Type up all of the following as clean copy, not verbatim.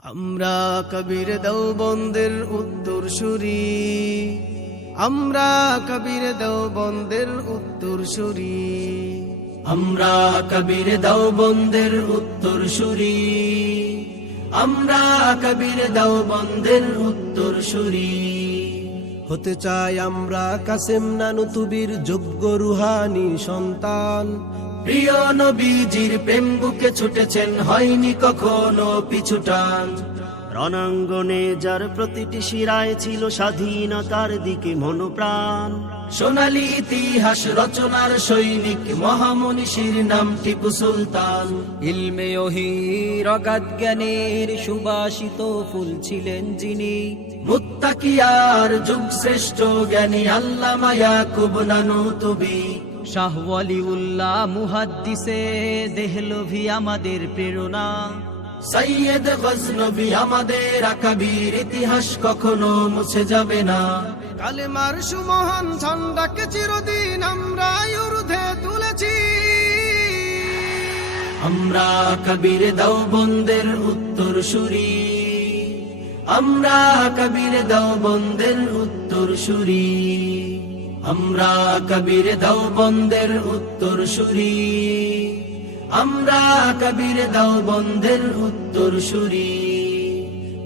আমরা কবির দেওবন্দের উত্তরসূরি, আমরা কবির দেওবন্দের উত্তরসূরি, আমরা কবির দেওবন্দের উত্তরসূরি, আমরা কবির দেওবন্দের উত্তরসূরি। হতে চাই আমরা কাসেম নানুতুবির যোগ্য রুহানি সন্তান। প্রিয় নবীজির প্রেম বুকে ছুটেছেন, হয়নি কখনো পিছুটান। রণাঙ্গনে যার প্রতিটি শিরায় ছিল স্বাধীনতার দিকে মনোপ্রাণ। সোনালী ইতিহাস রচনার সৈনিক মহামনীষীর নাম টিপু সুলতান। ইলমে ওহীর অগাধ জ্ঞানের সুবাসিত ফুল ছিলেন যিনি। মুত্তাকিয়ার যুগ শ্রেষ্ঠ জ্ঞানী আল্লামা ইয়াকুব নানুতুবি। শাহ ওয়ালিউল্লাহ মুহাদ্দিসে দেহলভি আমাদের প্রেরণা। সৈয়দ গজনবী আমাদের আকাবির, ইতিহাস কখনো মুছে যাবে না। কালেমার সুমহান ঝান্ডাকে চিরদিন আমরা ঊর্ধ্বে তুলেছি। আমরা কবির দেওবন্দের উত্তরসূরি, আমরা কবির দেওবন্দের উত্তরসূরি, আমরা কবির দেওবন্দের উত্তরসূরি, আমরা কবির দেওবন্দের উত্তরসূরি।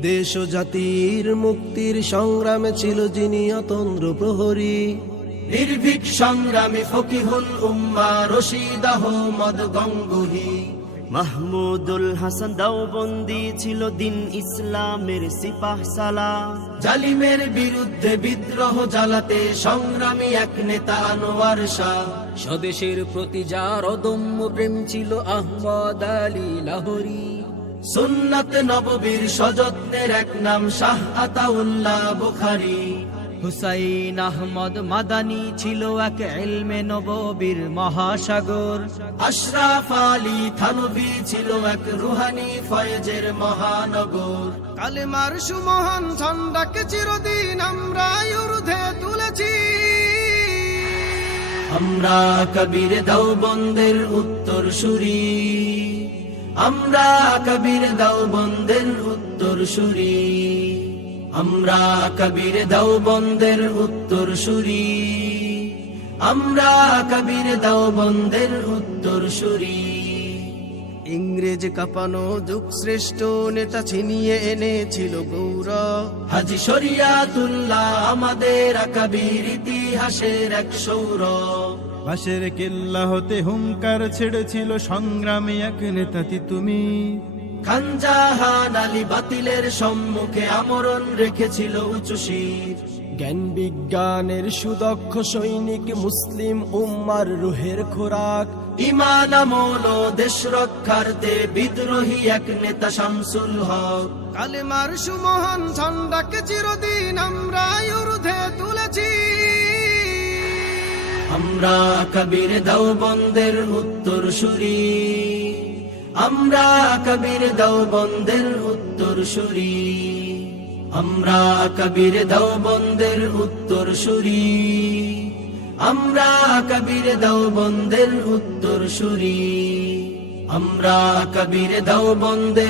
দেশ ও জাতির মুক্তির সংগ্রামে ছিল যিনি অতন্দ্র প্রহরী। নির্ভীক সংগ্রামী ফকিহুল উম্মাহ রশিদ আহমদ গঙ্গুহি। মাহমুদুল হাসান দেওবন্দি ছিল দিন ইসলামের সিপাহ সালার। জালিমের বিরুদ্ধে বিদ্রোহ জ্বালাতে সংগ্রামী এক নেতা আনোয়ার শাহ। স্বদেশের প্রতি যার অদম্য প্রেম ছিল আহমদ আলী লাহোরী। সুন্নাত নববীর সযত্নের এক নাম শাহ আতাউল্লাহ বুখারী। হুসাইন আহমদ মাদানী ছিল এক ইলমে নববীর মহাসাগর। আশরাফ আলী থানভী ছিল এক রুহানি ফয়েজের মহানগর। কালেমার সুমহান ঝান্ডাকে চিরদিন আমরা ঊর্ধ্বে তুলেছি। আমরা কবির দেওবন্দের উত্তরসূরি, আমরা কবির দেওবন্দের উত্তরসূরি, আমরা কবির দেওবন্দের উত্তরসূরি, আমরা কবির দেওবন্দের উত্তরসূরি। ইংরেজ কাঁপানো যুগ শ্রেষ্ঠ নেতা ছিনিয়ে এনেছিল গৌরব। হাজী শরিয়াতুল্লাহ আমাদের আকাবির, ইতিহাসের এক সৌরভ। বাঁশের কেল্লা হতে হুঙ্কার ছেড়েছিল সংগ্রামী এক নেতা তুমি। খান জাহান আলী বাতিলের সম্মুখে আমরণ রেখেছিল উঁচু শির। জ্ঞান বিজ্ঞানের সুদক্ষ সৈনিক মুসলিম উম্মার রুহের খোরাক। ইমান আমল ও দেশ রক্ষার্থে বিদ্রোহী এক নেতা শামসুল হক। কালেমার সুমহান ঝান্ডাকে চিরদিন আমরা ঊর্ধ্বে তুলেছি। আমরা কবির দেওবন্দের উত্তরসূরি, আমরা কবির দেওবন্দের উত্তরসূরি, আমরা কবির দেওবন্দের উত্তরসূরি, আমরা কবির দেওবন্দের উত্তরসূরি, আমরা কবির দেওবন্দের